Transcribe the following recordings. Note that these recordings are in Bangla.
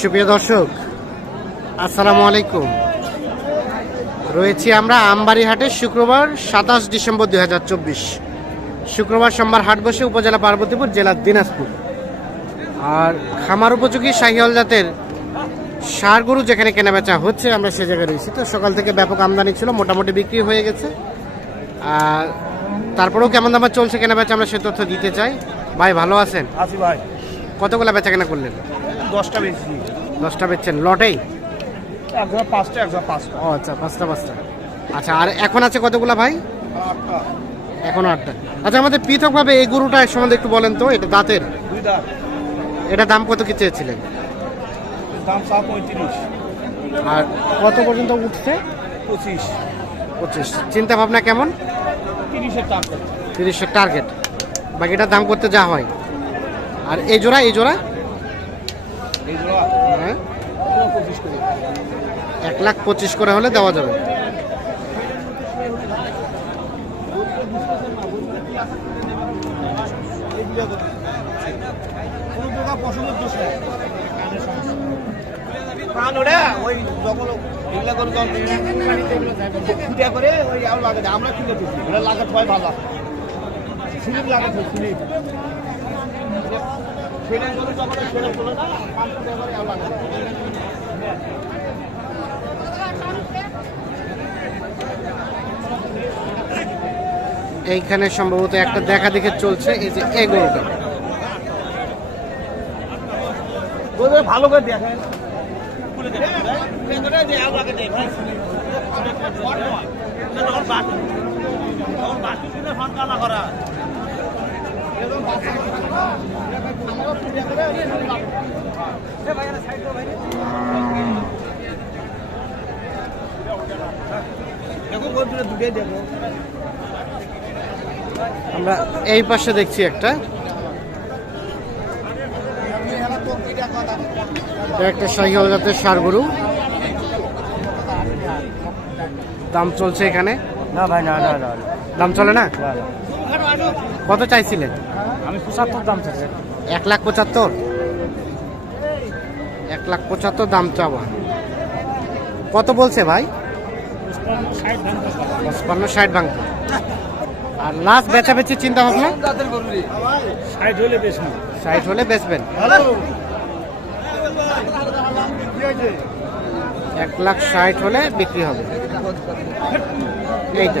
সুপ্রিয় দর্শক আসসালামু আলাইকুম। রয়েছি আমরা আমবাড়ি হাটে শুক্রবার সাতাশ ডিসেম্বর দু হাজার চব্বিশ। শুক্রবার সোমবার হাট বসে উপজেলা পার্বতীপুর জেলার দিনাজপুর। আর খামার উপযোগী শাহিওয়াল জাতের সার গরু যেখানে কেনাবেচা হচ্ছে আমরা সে জায়গায় রয়েছি। তো সকাল থেকে ব্যাপক আমদানি ছিল মোটামুটি বিক্রি হয়ে গেছে। আর তারপরেও কেমন দামে চলছে কেনাবেচা আমরা সে তথ্য দিতে চাই। ভাই ভালো আছেন? আছি ভাই। কতগুলো বেচা কেনা করলেন? দশটা বেশি দশটা বেচছেন। লটেই? একজন পাঁচটা একজন পাঁচটা। ও আচ্ছা পাঁচটা পাঁচটা। আচ্ছা আর এখন আছে কতগুলা ভাই? এখন আটটা। আচ্ছা আমাদের পৃথকভাবে এই গরুটা সম্বন্ধে একটু বলেন তো এটা দাঁতের? দুই দাঁত। এটা দাম কত কি চেয়েছিলেন? দাম চা পঁয়ত্রিশ। আর কত পর্যন্ত উঠছে? পঁচিশ। পঁচিশ। চিন্তা ভাবনা কেমন? তিরিশের টাকা তিরিশের টার্গেট বাকিটার দাম করতে যা হয়। আর এই জোড়া এই জোড়া? হ্যাঁ এক লাখ পঁচিশ করে হলে দেওয়া যাবে। আমরা কিনে দিচ্ছি। লাগাতে হয় ভালো স্লিপ লাগাতে স্লিপ সেটা করে যখন সেটা চলে না কান ফুটা করে আর লাগাতে এইখানে সম্ভবত একটা দেখা দেখে চলছে এই যে এই গরুটা। ভালো করে দেখেন। দেখো বন্ধুরা দুটোই দেখো আমরা এই পাশে দেখছি একটা। একটা শাহিওয়াল জাতের সার গরু। দাম চলছে এখানে? না ভাই না না না দাম চলে না। কত চাইছিলেন? আমি পঁচাত্তর দাম চাচ্ছি এক লাখ পঁচাত্তর? এক লাখ পঁচাত্তর দাম চাওয়া। কত বলছে ভাই? পঁচপান্ন ষাট ভাঙতে আর লাস্ট বেচা বেচি চিন্তা ভাবনা? ষাট হলে বেশ ষাট হলে বেচবেন। এক লাখ ষাট হলে বিক্রি হবে। এইটা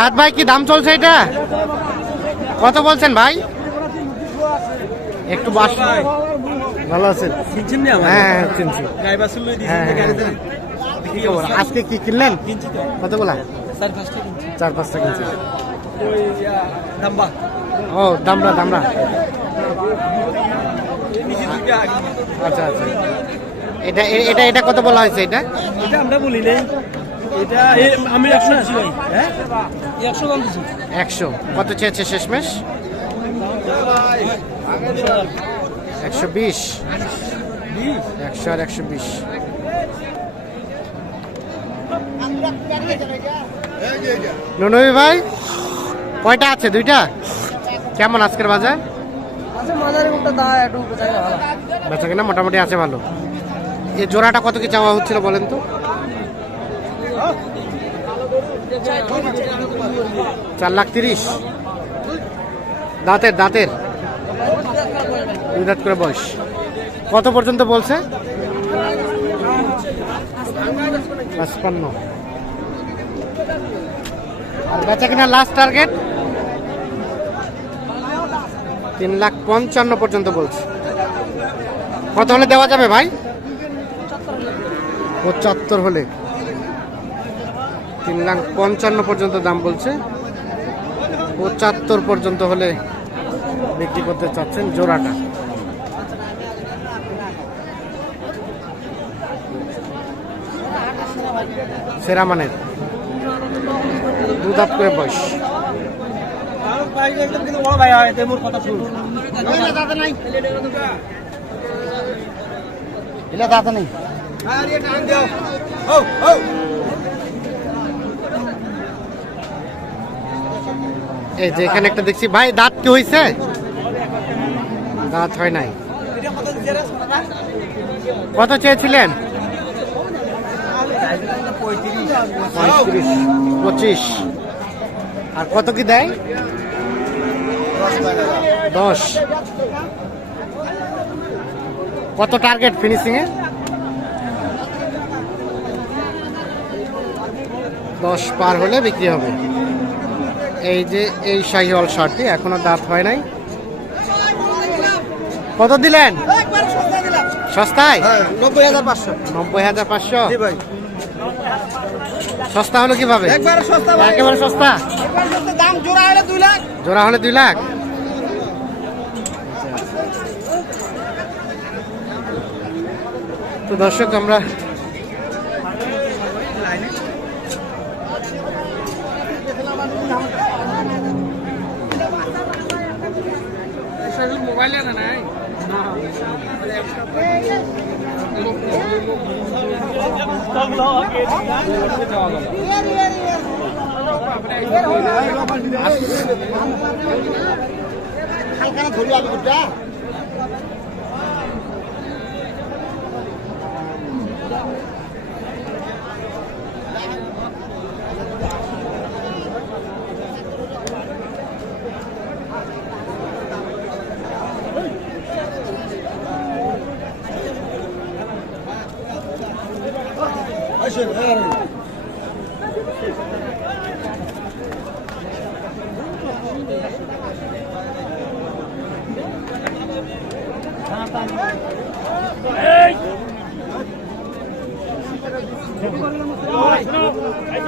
আর ভাই কি দাম চলছে এটা? কত বলছেন ভাই? একটু বাস ভালো আছেন? হ্যাঁ হ্যাঁ, চিনছি। হ্যাঁ, হ্যাঁ, আজকে কি কিনলেন? কত বলা চার পাঁচটা কিনছি। ও দামরা দামরা। আচ্ছা আচ্ছা। এটা এটা এটা কত বলা হয়েছে এটা? এটা আমরা বলি নাই। এটা আমি একশো আছি ভাই। হ্যাঁ? একশো দাম দিচ্ছি একশো। কত চেয়েছে শেষমেশ? একশো বিশ। একশো আর একশো বিশ। নুনবি ভাই কয়টা আছে? দুইটা? কেমন আজকের বাজার? বেচা কিনা মোটামুটি আছে ভালো। এই জোড়াটা কত কি চাওয়া হচ্ছিল বলেন তো? চার লাখ তিরিশ। দাঁতের দাঁতের। দাঁত করে বয়স। কত পর্যন্ত বলছে? পাঁচপান্ন। আর বেচা কিনা লাস্ট টার্গেট তিন লাখ পঞ্চান্ন পর্যন্ত বলছে। কত হলে দেওয়া যাবে ভাই? পঁচাত্তর হলে। তিন লাখ পঞ্চান্ন পর্যন্ত দাম বলছে। পঁচাত্তর পর্যন্ত হলে বিক্রি করতে চাচ্ছেন জোড়াটা। সেরা মানের। দুধাত করে বয়স। বড় ভাই হয় তেমন কথা শুন। এটা দাদা নেই। এই যে এখানে একটা দেখছি। ভাই দাঁত কি হয়েছে দাঁত হয় নাই। কত চেয়েছিলেন? পঁয়ত্রিশ পঁচিশ। আর কত কি দেয়? দশ। কত টার্গেট ফিনিশিং এ? দশ পার হলে বিক্রি হবে। এই যে এই শাহিওয়াল শার্টটি এখনও দাঁত হয় নাই। কত দিলেন? সস্তায়? নব্বই হাজার পাঁচশো। নব্বই হাজার পাঁচশো? সস্তা হলো কীভাবে? একবারে সস্তা জোড়া হলে দুই লাখ। জোড়া হলে দুই লাখ? তো দর্শক আমরা হালকা ধরু